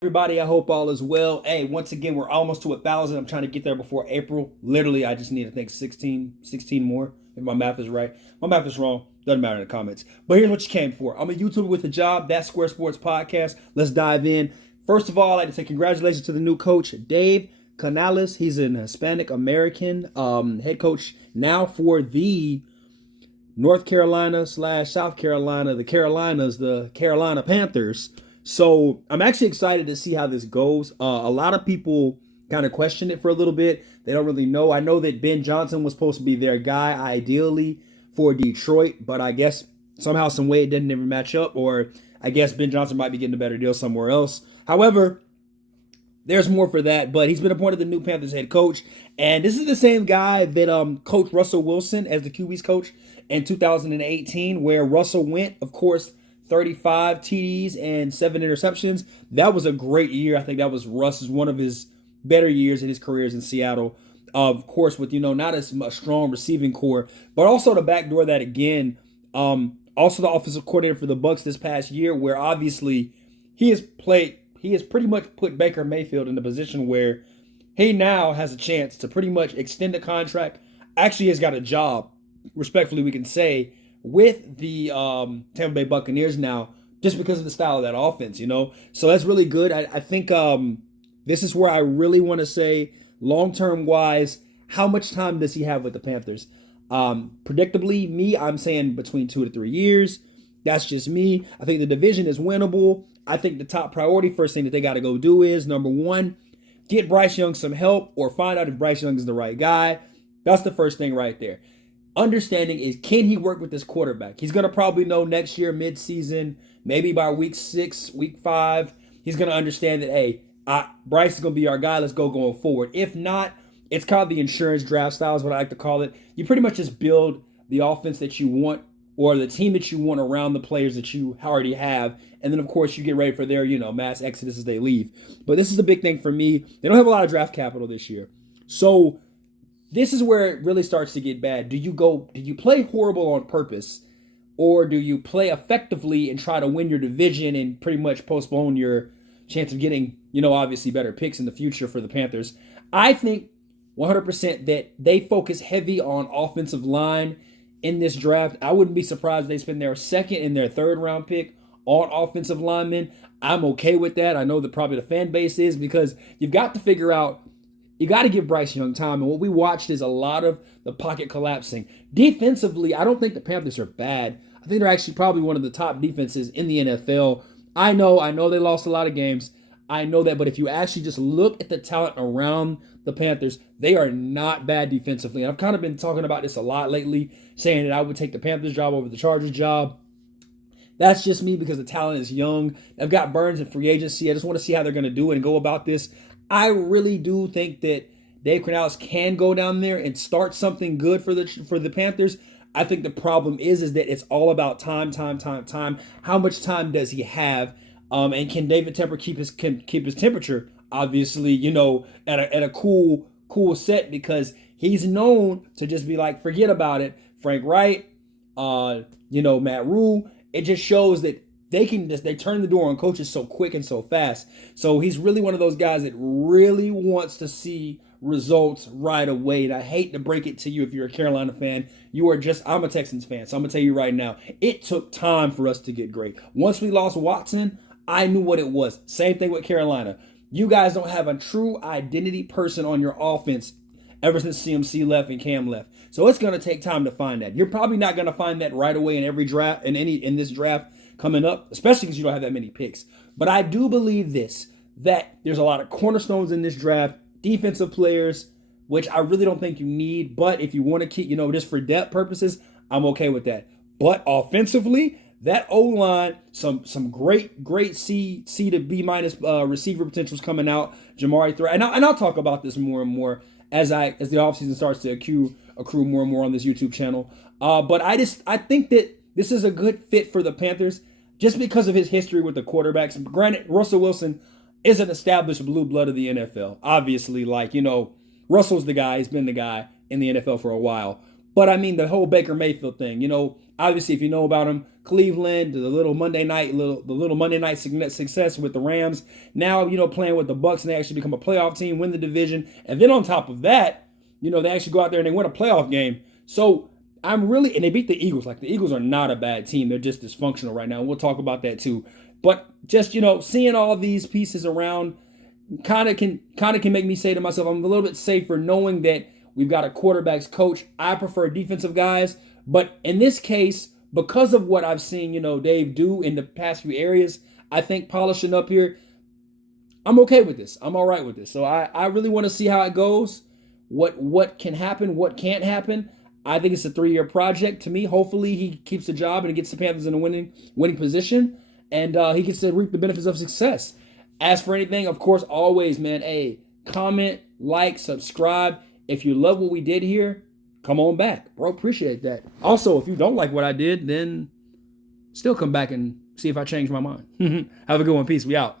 Everybody, I hope all is well. Hey, once again, we're almost to 1,000. I'm trying to get there before April. Literally, I just need to think 16 more. If my math is right. My math is wrong. Doesn't matter in the comments. But here's what you came for. I'm a YouTuber with a job. That's Square Sports Podcast. Let's dive in. First of all, I'd like to say congratulations to the new coach, Dave Canales. He's an Hispanic American head coach now for the North Carolina slash South Carolina, the Carolinas, the Carolina Panthers. So I'm actually excited to see how this goes. A lot of people kind of question it for a little bit. They don't really know. I know that Ben Johnson was supposed to be their guy ideally for Detroit, but I guess somehow, some way it didn't ever match up, or I guess Ben Johnson might be getting a better deal somewhere else. However, there's more for that, but he's been appointed the new Panthers head coach, and this is the same guy that coached Russell Wilson as the QB's coach in 2018, where Russell went, of course, 35 TDs and 7 interceptions. That was a great year. I think that was Russ's one of his better years in his careers in Seattle. Of course, with not as much strong receiving core, but also to backdoor that again. Also the offensive coordinator for the Bucs this past year, where obviously he has pretty much put Baker Mayfield in a position where he now has a chance to pretty much extend the contract. Actually has got a job, respectfully we can say, with the Tampa Bay Buccaneers now, just because of the style of that offense. So that's really good. I think this is where I really want to say, long-term wise, how much time does he have with the Panthers? Predictably, I'm saying between 2 to 3 years. That's just me. I think the division is winnable. I think the top priority, first thing that they got to go do is, number one, get Bryce Young some help or find out if Bryce Young is the right guy. That's the first thing right there. Understanding is, can he work with this quarterback? He's going to probably know next year, mid-season, maybe by week 6, week 5, he's going to understand that, hey, Bryce is going to be our guy. Let's go going forward. If not, it's called the insurance draft style is what I like to call it. You pretty much just build the offense that you want or the team that you want around the players that you already have. And then, of course, you get ready for their, mass exodus as they leave. But this is the big thing for me. They don't have a lot of draft capital this year. So this is where it really starts to get bad. Do you play horrible on purpose, or do you play effectively and try to win your division and pretty much postpone your chance of getting, obviously better picks in the future for the Panthers? I think 100% that they focus heavy on offensive line in this draft. I wouldn't be surprised if they spend their second and their third round pick on offensive linemen. I'm okay with that. I know that probably the fan base is, because you've got to figure out, you got to give Bryce Young time. And what we watched is a lot of the pocket collapsing. Defensively, I don't think the Panthers are bad. I think they're actually probably one of the top defenses in the NFL. I know they lost a lot of games. I know that, but if you actually just look at the talent around the Panthers, they are not bad defensively. And I've kind of been talking about this a lot lately, saying that I would take the Panthers job over the Chargers job. That's just me because the talent is young. I've got Burns in free agency. I just want to see how they're going to do it and go about this. I really do think that Dave Canales can go down there and start something good for the Panthers. I think the problem is that it's all about time. How much time does he have? And can David Tepper keep his temperature? Obviously, at a cool set, because he's known to just be like, forget about it. Frank Wright, Matt Rule. It just shows that they turn the door on coaches so quick and so fast. So he's really one of those guys that really wants to see results right away. And I hate to break it to you if you're a Carolina fan. I'm a Texans fan, so I'm going to tell you right now, it took time for us to get great. Once we lost Watson, I knew what it was. Same thing with Carolina. You guys don't have a true identity person on your offense ever since CMC left and Cam left. So it's going to take time to find that. You're probably not going to find that right away in every draft, in this draft coming up, especially because you don't have that many picks. But I do believe that there's a lot of cornerstones in this draft, defensive players, which I really don't think you need. But if you want to keep, just for depth purposes, I'm okay with that. But offensively, that O-line, some great C to B minus receiver potentials coming out. Jamari Threat, and I'll talk about this more and more as the offseason starts to accrue more and more on this YouTube channel. But I think that this is a good fit for the Panthers just because of his history with the quarterbacks. Granted, Russell Wilson is an established blue blood of the NFL. Obviously, Russell's the guy. He's been the guy in the NFL for a while. But I mean, the whole Baker Mayfield thing, obviously, if you know about him, Cleveland, the little Monday night success with the Rams. Now, playing with the Bucks, and they actually become a playoff team, win the division, and then on top of that, they actually go out there and they win a playoff game. So and they beat the Eagles. Like, the Eagles are not a bad team. They're just dysfunctional right now. And we'll talk about that too. But just, seeing all these pieces around kind of can make me say to myself, I'm a little bit safer knowing that we've got a quarterbacks coach. I prefer defensive guys. But in this case, because of what I've seen, Dave do in the past few areas, I think polishing up here, I'm okay with this. I'm all right with this. So I really want to see how it goes, what can happen, what can't happen. I think it's a 3-year project. To me, hopefully he keeps the job and gets the Panthers in a winning position, and he gets to reap the benefits of success. As for anything, of course, always, man, comment, like, subscribe. If you love what we did here, come on back. Bro, appreciate that. Also, if you don't like what I did, then still come back and see if I change my mind. Have a good one. Peace. We out.